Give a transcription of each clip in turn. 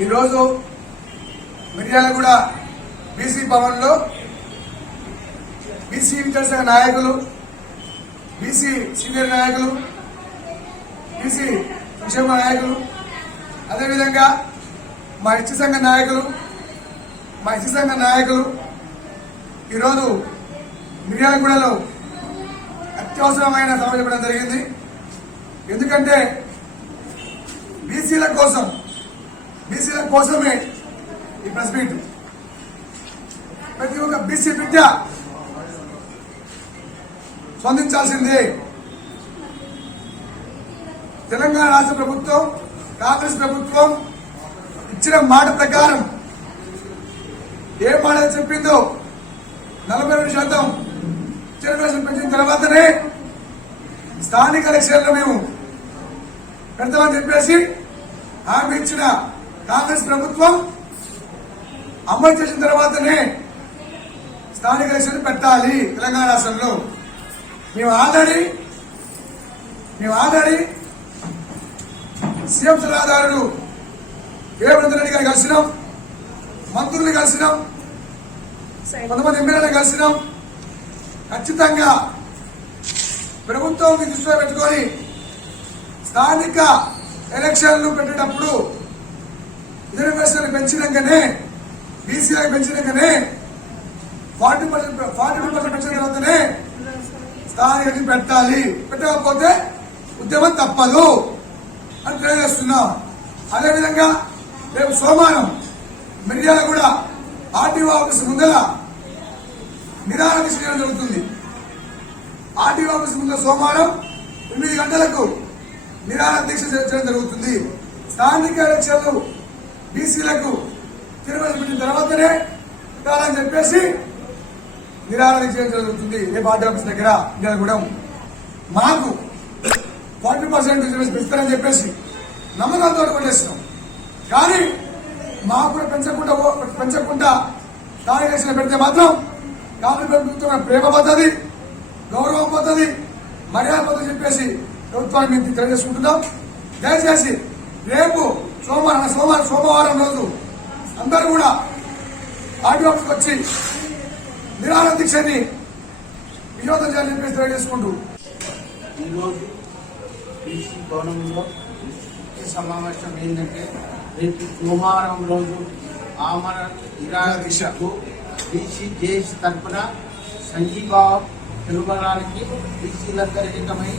ఈరోజు మిర్యాలగూడ బీసీ భవన్లో బీసీ ఇంటర్సంఘ నాయకులు బీసీ సీనియర్ నాయకులు బీసీ సంక్షేమ నాయకులు అదేవిధంగా మా ఇచ్చి సంఘ నాయకులు మా ఇష్ట సంఘ నాయకులు ఈరోజు మిర్యాలగూడలో అత్యవసరమైన సభ జరిగింది. ఎందుకంటే బీసీల కోసం బీసీల కోసమే ఈ ప్రెస్ మీట్. ప్రతి ఒక్క బీసీ బిడ్డ స్పందించాల్సిందే. తెలంగాణ రాష్ట్ర ప్రభుత్వం కాంగ్రెస్ ప్రభుత్వం ఇచ్చిన మాట ప్రకారం ఏ మాట చెప్పిందో నలభై రెండు శాతం రిజర్వేషన్ పెంచిన తర్వాతనే స్థానిక ఎలక్షన్లో మేము పెడతామని చెప్పేసి హామీ ఇచ్చిన కాంగ్రెస్ ప్రభుత్వం అమలు చేసిన తర్వాతనే స్థానిక ఎలక్షన్ పెట్టాలి తెలంగాణ రాష్ట్రంలో. మేము ఆల్రెడీ మేము ఆల్రెడీ సీఎం సలహాదారుడు రేవంత్ రెడ్డి గారు కలిసినాం మంత్రుల్ని కలిసినాం కొంతమంది ఎమ్మెల్యేలు కలిసినాం. ఖచ్చితంగా ప్రభుత్వం దృష్టిలో పెట్టుకొని స్థానిక ఎలక్షన్లు పెట్టేటప్పుడు రిజర్వేషన్లు పెంచినాకనే బీసీఐ పెంచినాకనే forty percent forty two percent పెంచిన తర్వాతనే స్థానిక పెట్టాలి. పెట్టకపోతే ఉద్యమం తప్పదు అని తెలియజేస్తున్నాం అదేవిధంగా రేపు సోమవారం మిర్యాల కూడా ఆర్టీఓ ఆఫీస్ ముందర నిరాహార దీక్ష చేయడం జరుగుతుంది. ఆర్టీఓ ఆఫీస్ ముందర సోమవారం ఎనిమిది గంటలకు నిరాహార దీక్ష చేయడం జరుగుతుంది. స్థానిక ఎలక్షన్లు బీసీలకు తిరుమల పెట్టిన తర్వాతనే పెట్టాలని చెప్పేసి నిరాహార దీక్ష చేయడం జరుగుతుంది. రేపు ఆర్టీ ఆఫీస్ దగ్గర ఇండియాగూడెం మాకు ఫార్టీ పర్సెంట్ రిజర్వేషన్ పెంచుతారని చెప్పేసి నమ్మకంతో కొట్టేస్తున్నాం కానీ మాకు కూడా పెంచకుండా ఓ- పెంచకుండా స్థానిక ఎలక్షన్ పెడితే మాత్రం కాంగ్రెస్ ప్రభుత్వం ప్రేమ పద్ధతి గౌరవం పద్ధతి మర్యాద పద్ధతి చెప్పేసి ప్రభుత్వాన్ని మేము తెలియజేసుకుంటున్నాం దయచేసి రేపు సోమవారం సోమవారం సోమవారం రోజు అందరూ కూడా ఆర్టీ వచ్చి నిరాహార దీక్షని వినోదం చేయాలని చెప్పేసి తెలియజేసుకుంటూ ఈరోజు బీసీ భవనంలో సమావేశం ఏంటంటే రేపు సోమవారం రోజు ఆమర దీక్షకు బీసీ జేఎస్ తరఫున సంఘీభావం తెలుపడానికి బీసీలందరూ ఏకమై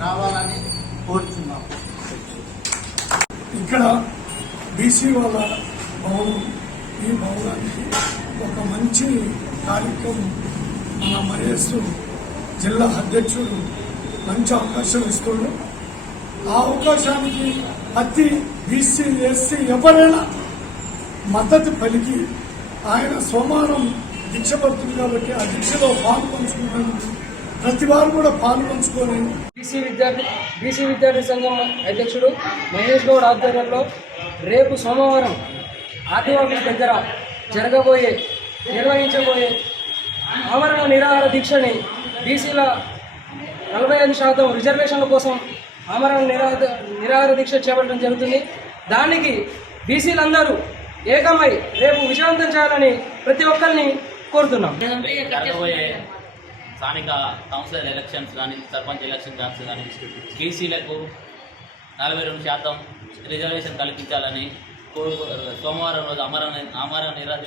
రావాలని కోరుతున్నాం ఇక్కడ బీసీ వాళ్ళ భవనం ఈ భవనానికి ఒక మంచి కార్యక్రమం మన మరేసు జిల్లా అధ్యక్షుడు మంచి అవకాశం ఇస్తుండు ఆ అవకాశానికి అతి బీసీ ఎస్సీ ఎవరైనా మద్దతు పలికి ఆయన సోమవారం దీక్ష పడుతుంది కాబట్టి ఆ దీక్షలో పాలు ప్రతి వారు కూడా పాలు పంచుకొని బీసీ విద్యార్థి బీసీ విద్యార్థి సంఘం అధ్యక్షుడు మహేష్ గౌడ్ ఆధ్వర్యంలో రేపు సోమవారం ఆర్టీఓ ఆఫీస్ దగ్గర జరగబోయే నిర్వహించబోయే ఆమరణ నిరాహార దీక్షని బీసీల నలభై ఐదు శాతం రిజర్వేషన్ల కోసం ఆమరణ నిరాహార నిరాహార దీక్ష చేపట్టడం జరుగుతుంది. దానికి బీసీలందరూ ఏకమై రేపు విజయవంతం చేయాలని ప్రతి ఒక్కరిని కోరుతున్నాం. స్థానిక కౌన్సిలర్ ఎలక్షన్స్ కానీ సర్పంచ్ ఎలక్షన్ కానీ బీసీలకు నలభై రెండు శాతం రిజర్వేషన్ కల్పించాలని సోమవారం రోజు అమర అమర నిరాశ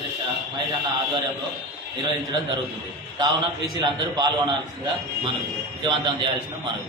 మైదాన ఆధ్వర్యంలో నిర్వహించడం జరుగుతుంది. కావున బీసీలు అందరూ పాల్గొనాల్సిందిగా మనం విజయవంతం చేయాల్సిన మనకు